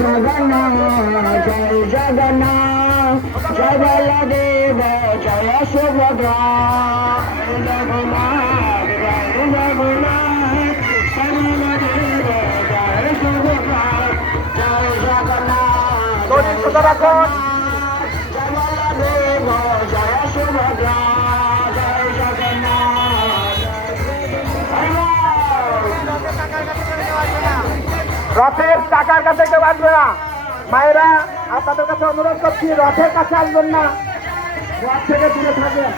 জগন্নাথ জয় জগন্নাথ জয় বলদেব জয় সুভদ্রা জগন্নাথ জয় জগন্নাথ জয় বলদেব জয় সুভদ্রা জয় জগন্নাথ জয় বলদেব জয় সুভদ্রা জয় জগন্নাথ। রথের টাকার কাছে কেউ আসবে না। মায়েরা আপনাদের কাছে অনুরোধ করছি, রথের কাছে আসবেন না, রথ থেকে দূরে থাকবেন।